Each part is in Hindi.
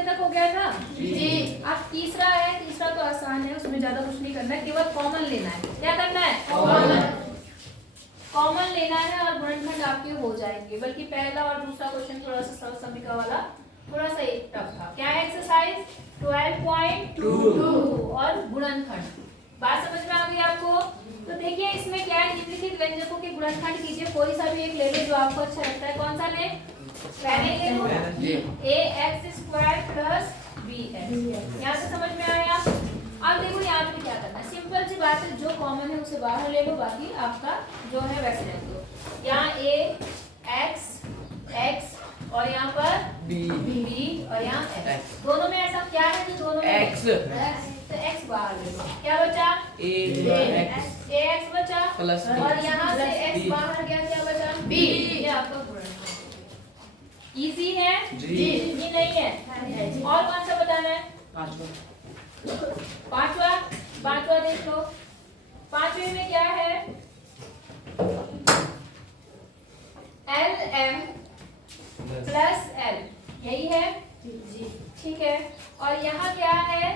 दूसरे तक हो गया था जी। अब तीसरा है, तीसरा तो आसान है, उसमें ज्यादा कुछ नहीं करना है, केवल कॉमन लेना है। क्या करना है? कॉमन लेना है और गुणनखंड आपके हो जाएंगे। बल्कि पहला और दूसरा क्वेश्चन थोड़ा सा सरल समीकरण वाला थोड़ा सा एक टफ था। क्या है एक्सरसाइज 12.2 और गुणनखंड। बात समझ में आ गई आपको? तो देखिए इसमें क्या है, निम्नलिखित व्यंजकों के गुणनखंड कीजिए। कोई सा भी एक ले लो जो आपको अच्छा लगता है। कौन सा ले? पहले ले लो ax² प्लस bx। यहाँ से समझ में आया? अब देखो यहाँ पे क्या करना है, सिंपल सी बात है, जो कॉमन है उसे बाहर ले लो, बाकी आपका जो है वैसे रख दो। यहाँ a x और यहाँ पर b और यहाँ x। दोनों में ऐसा क्या है जो दोनों में x तो x बाहर ले लो। क्या बचा? ax बचा प्लस b और यहाँ से x b। बाहर गया, क्या बचा? b। ये आपका गुणनखंड हो गया। इजी है जी। ये नहीं है। और कौन सा बताना है? पांचवा देख लो। पांचवे में क्या है? LM प्लस L, यही है जी, ठीक है। और यहाँ क्या है?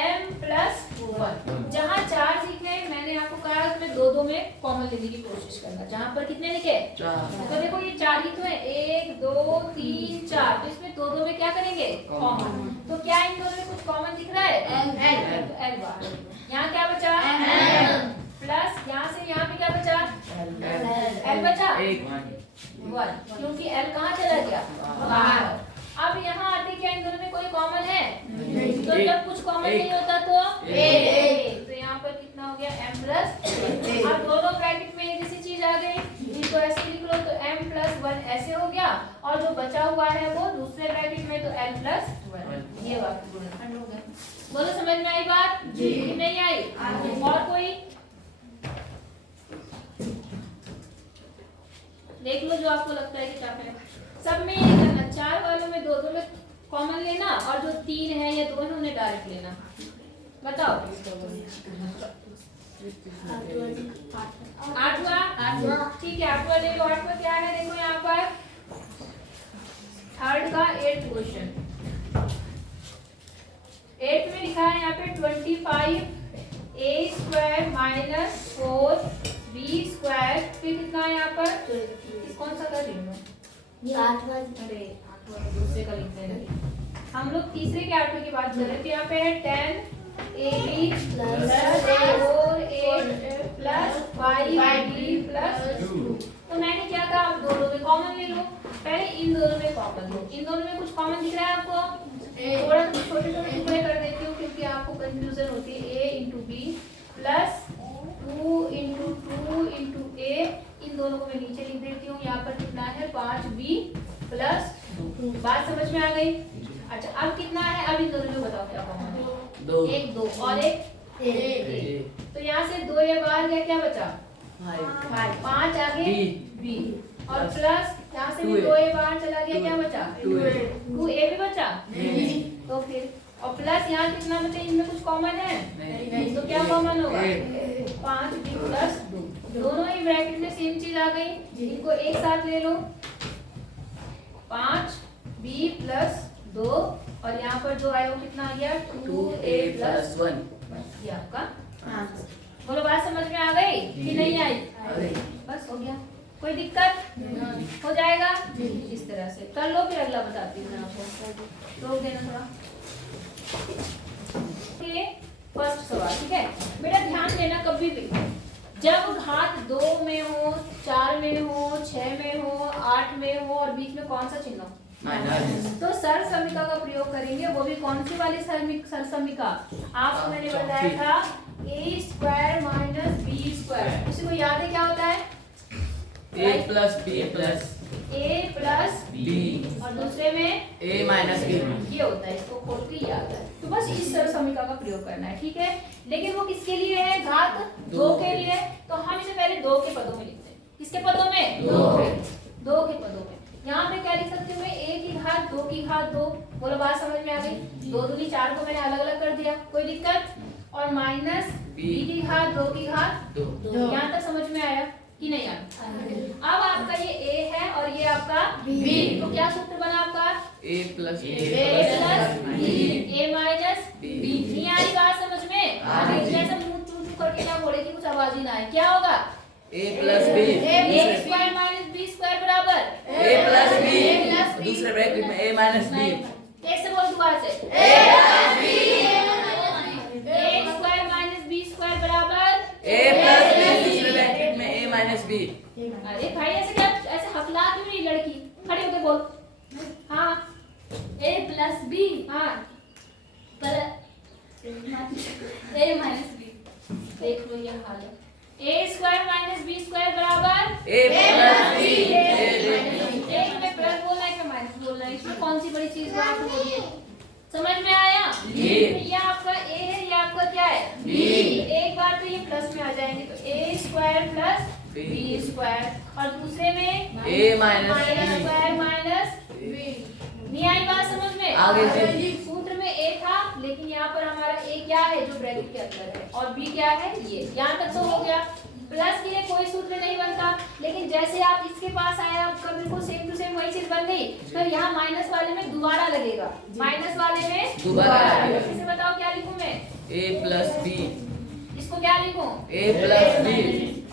M plus 1। जहाँ 4 लिखे मैंने आपको कहा उसमें दो में कॉमन लेने की कोशिश करना। जहाँ पर कितने लिखे? 4। तो देखो ये 4 ही तो है, 1 2 3 4, तो इसमें दो में क्या करेंगे? कॉमन। तो क्या इन दोनों में कुछ कॉमन दिख रहा है? L। तो L बाहर। यहाँ क्या बचा? M प्लस यहाँ से यहाँ पे क्या बचा? L बचा 1, क्योंकि L कहाँ चला गया? बाहर। अब यहाँ आते क्या इन दोनों में कोई कॉमन है? तो जब कुछ कॉमन नहीं होता तो तो यहाँ पर कितना हो गया? M plus. अब दोनों ब्रैकेट में एक जैसी चीज आ गई, इनको ऐसे लिख लो तो M प्लस 1 ऐसे हो गया, और जो बचा हुआ है वो दूसरे ब्रैकेट में तो L प्लस 1। ये वाला गुणनखंड हो गया। बोलो समझ में आई बात? जी। नहीं आई? और कोई देख लो जो आपको लगता है कि क्या है। सब में ये करना, 4 वालों में दो में कॉमन लेना, और जो 3 है या 2 है उन्हें डायरेक्ट लेना। बताओ। आठवां ठीक है, आठवां ले लो। आठवां क्या है? देखो यहाँ पर थर्ड का 8th क्वेश्चन। 8 में लिखा है यहाँ पे 25a² माइनस 4b²। फिर कितना है यहाँ पर? कौन सा कर रही हूँ? अरे दूसरे का लिखते हैं। हम लोग तीसरे के 8वें की बात कर रहे थे। यहाँ पे है 10ab plus 4a plus 5b plus 2। तो मैंने क्या कहा, आप दोनों में कॉमन ले लो। पहले इन दोनों में कॉमन लो। इन दोनों में कुछ कॉमन दिख रहा है आपको? थोड़ा छोटे छोटे टुकड़े कर देती हूँ क्योंकि आपको कंफ्यूजन होती है। a into B plus 2 into 2 into a, इन दोनों को मैं नीचे लिख देती हूँ। यहाँ पर कितना है? 5b plus 2। बात समझ में आ गई? अच्छा अब कितना है? अब इन दोनों में बताओ क्या कॉमन है? 1 2 और एक। तो यहाँ से 2 ये बाहर गया, क्या बचा? 5 आगे b और प्लस यहाँ से भी 2 ये बाहर चला गया, क्या बचा? 2a भी बचा नहीं। तो फिर और प्लस यहाँ कितना बचा? इनमें कुछ कॉमन है नहीं, तो क्या कॉमन होगा? 5b plus 2। दोनों ही ब्रैकेट में सेम चीज आ गई, इनको एक साथ ले लो। 5b प्लस 2 और यहाँ पर जो आया वो कितना आ गया? 2a plus 1। ये आपका बोलो। बात समझ में आ गई कि नहीं आई? बस हो गया। कोई दिक्कत? हो जाएगा इस तरह से कर लो। फिर अगला बताती हूँ मैं आपको, रोक देना थोड़ा। फर्स्ट सवाल, ठीक है बेटा, ध्यान देना। कभी भी जब घात 2 में हो, 4 में हो, 6 में हो, 8 में हो और बीच में कौन सा चिन्ह हो? तो सर समीका का प्रयोग करेंगे। वो भी कौन सी वाली सर समीका? आपको मैंने बताया था a² माइनस b²। किसी को याद है क्या होता है? a plus b plus a plus b और दूसरे में a माइनस b। ये होता है, इसको खोल के याद है। तो बस इस सर समीका का प्रयोग करना है, ठीक है। लेकिन वो किसके लिए है? घात 2 के लिए। तो हम इसे पहले 2 के पदों में लिखते हैं। किसके पदों में? 2 के पदों में। यहाँ पे क्या लिख सकते हो? a की घात 2 की घात 2। बोलो बात समझ में आ गई? 2 दूनी 4 को मैंने अलग अलग कर दिया, कोई दिक्कत? और माइनस b की घात 2 की घात 2। यहाँ तक समझ में आया कि नहीं आया? अब आपका ये a है और ये आपका b। तो क्या सूत्र बना आपका? a प्लस a प्लस है क्या होगा A plus B a square minus b square बराबर A plus B दूसरे ब्रैकेट में A minus B कैसे बोल दोबारा से A plus B a square minus b square बराबर A plus B दूसरे ब्रैकेट में A minus B अरे भाई ऐसे क्या ऐसे हकला क्यों रही लड़की खड़ी होकर बोल हाँ a plus b हाँ पर a minus b देख लो ये हाल है a square minus b square बराबर A plus B एक में प्लस बोलना है कि माइनस बोलना है इसमें कौन सी बड़ी चीज बात हो रही है समझ में आया ये आपका a है ये आपका क्या है b एक बार तो ये प्लस में आ जाएंगे तो a square plus b square और दूसरे में A minus minus B square minus नहीं आई बात समझ में आगे जी। सूत्र में a था लेकिन यहाँ पर हमारा a क्या है जो ब्रैकेट के अंदर है और b क्या है ये यहाँ तक तो हो गया प्लस के लिए कोई सूत्र नहीं बनता लेकिन जैसे आप इसके पास आए आपका बिल्कुल सेम टू सेम वही चीज बन गई तो यहाँ माइनस वाले में दोबारा लगेगा माइनस वाले में दोबारा लगेगा। इसे बताओ क्या लिखूं मैं A plus B इसको क्या लिखूं A plus B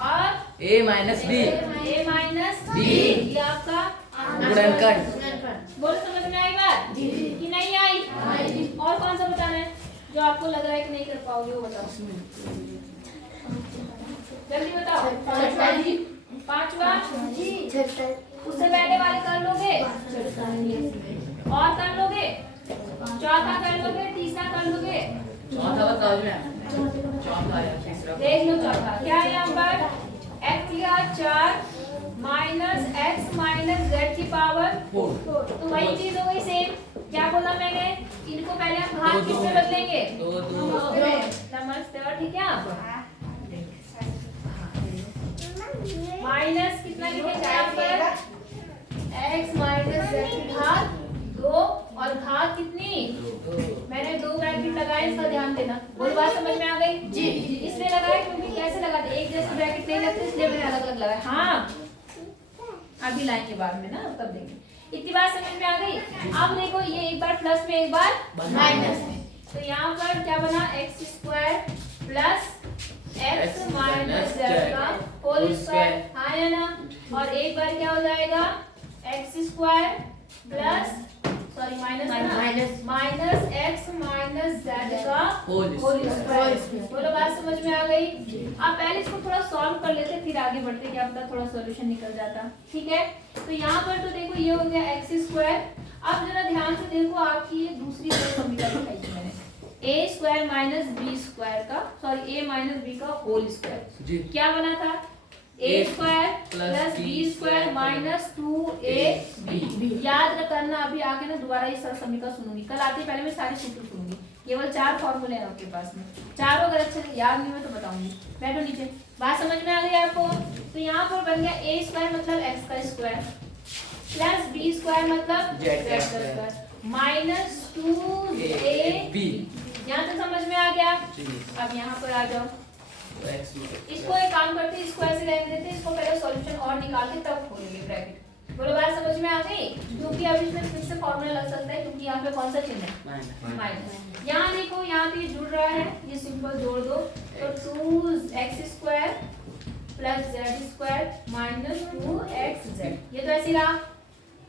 और A minus B a minus B। ये आपका गुणनखंड बोलो समझ में आई बात कि नहीं आई और कौन सा बताना है जो आपको लग रहा है कि नहीं कर पाओगे वो बताओ जल्दी बताओ पांचवा उससे पहले वाले कर लोगे और कर लोगे चौथा कर लोगे तीसरा कर लोगे चौथा बताओ मैं चौथा या तीसरा देख लो चौथा क्या है यहाँ पर x या 4 माइनस एक्स माइनस जेड की पावर 4 तो वही चीज हो गई सेम क्या बोला मैंने इनको पहले हम भाग किससे बदलेंगे दो नमस्ते और ठीक है आप माइनस कितना लिखेंगे यहाँ पर x माइनस जेड की घात 2 और घात कितनी मैंने 2 ब्रैकेट लगाए इसका ध्यान देना बोल बात समझ में आ गई जी इसलिए लगाए क्योंकि कैसे लगाते एक जैसे ब्रैकेट नहीं लगते इसलिए मैंने अलग अलग लगाया हाँ अभी लाएंगे बाद में ना तब देंगे इतनी बात समझ में आ गई अब देखो ये एक बार प्लस में एक बार माइनस में तो यहाँ पर क्या बना x square plus x minus Z का होल स्क्वायर हाँ या ना और एक बार क्या हो जाएगा x square plus sorry minus minus x minus Z का होल स्क्वायर बोलो बात समझ में आ गई अब पहले इसको थोड़ा सॉल्व कर लेते फिर आगे बढ़ते क्या पता थोड़ा सॉल्यूशन निकल जाता ठीक है तो यहाँ पर तो देखो ये हो गया एक्स स्क्वायर अब जरा ध्यान से देखो आपकी ये दूसरी समीकरण दिखाई थी मैंने a square minus B square का सॉरी a माइनस बी का होल स्क्वायर क्या बना था a square plus B square minus 2ab याद करना अभी आगे ना दोबारा ये समीकरण सुनूंगी कल आते पहले मैं सारे सूत्र सुनूंगी केवल 4 फॉर्मूले हैं आपके पास में चारों अगर अच्छे से याद नहीं हो तो बताऊंगी बैठो नीचे बात समझ में आ गई आपको तो यहाँ पर बन गया a स्क्वायर मतलब x का स्क्वायर प्लस b स्क्वायर मतलब z का स्क्वायर माइनस 2ab यहाँ तक समझ में आ गया अब यहाँ पर आ जाओ इसको एक काम करते हैं इसको ऐसे रहने देते हैं इसको पहले सॉल्यूशन और निकाल के तब खोलेंगे ब्रैकेट बोलो बात समझ में आ गई क्योंकि अब इसमें फिर से फॉर्मूला लग सकता है क्योंकि यहाँ पे कौन सा चिन्ह है माइनस यहाँ देखो यहाँ पे जुड़ रहा है ये सिंपल जोड़ दो तो 2x square plus Z square minus 2xz ये तो ऐसी रहा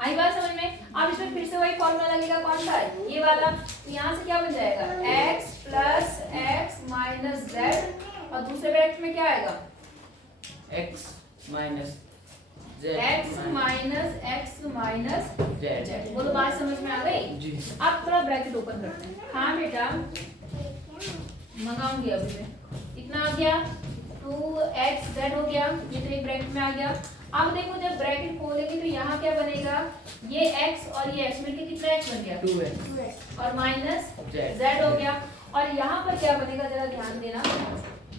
आई बात समझ में अब इसमें फिर से वही फॉर्मूला लगेगा कौन सा है ये वाला यहाँ से क्या बन जाएगा x plus x minus Z और दूसरे ब्रैकेट में क्या आएगा x minus x minus x minus z बोलो बात समझ में आ गई जी अब थोड़ा ब्रैकेट ओपन करते हैं हाँ बेटा मंगाऊंगी अभी मैं इतना आ गया 2xz हो गया ये तो एक ब्रैकेट में आ गया अब देखो जब ब्रैकेट खोलेंगे तो यहाँ क्या बनेगा ये x और ये x मिलके कितना x बन गया 2x और माइनस Z z हो गया और यहाँ पर क्या बनेगा जरा ध्यान देना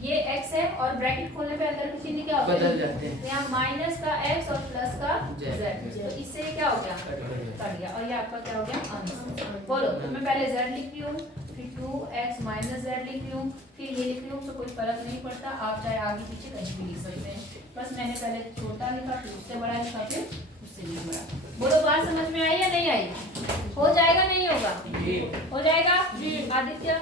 ये x है और ब्रैकेट खोलने पे अंदर के चिन्ह क्या होता है बदल जाते हैं तो यहाँ माइनस का x और प्लस का Z। z तो इससे क्या हो गया कट गया और ये आपका क्या हो गया आंसर बोलो तो मैं पहले z लिख रही हूँ फिर 2x माइनस z लिख रही हूँ फिर ये लिख रही हूँ तो कोई फर्क नहीं पड़ता आप चाहे आगे पीछे कहीं भी लिख सकते हैं बस मैंने पहले छोटा लिखा फिर उससे बड़ा लिखा फिर उससे भी बड़ा बोलो बात समझ में आई या नहीं आई हो जाएगा नहीं होगा हो जाएगा आदित्य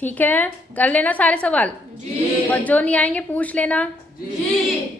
ठीक है, कर लेना सारे सवाल जी। और जो नहीं आएंगे पूछ लेना जी।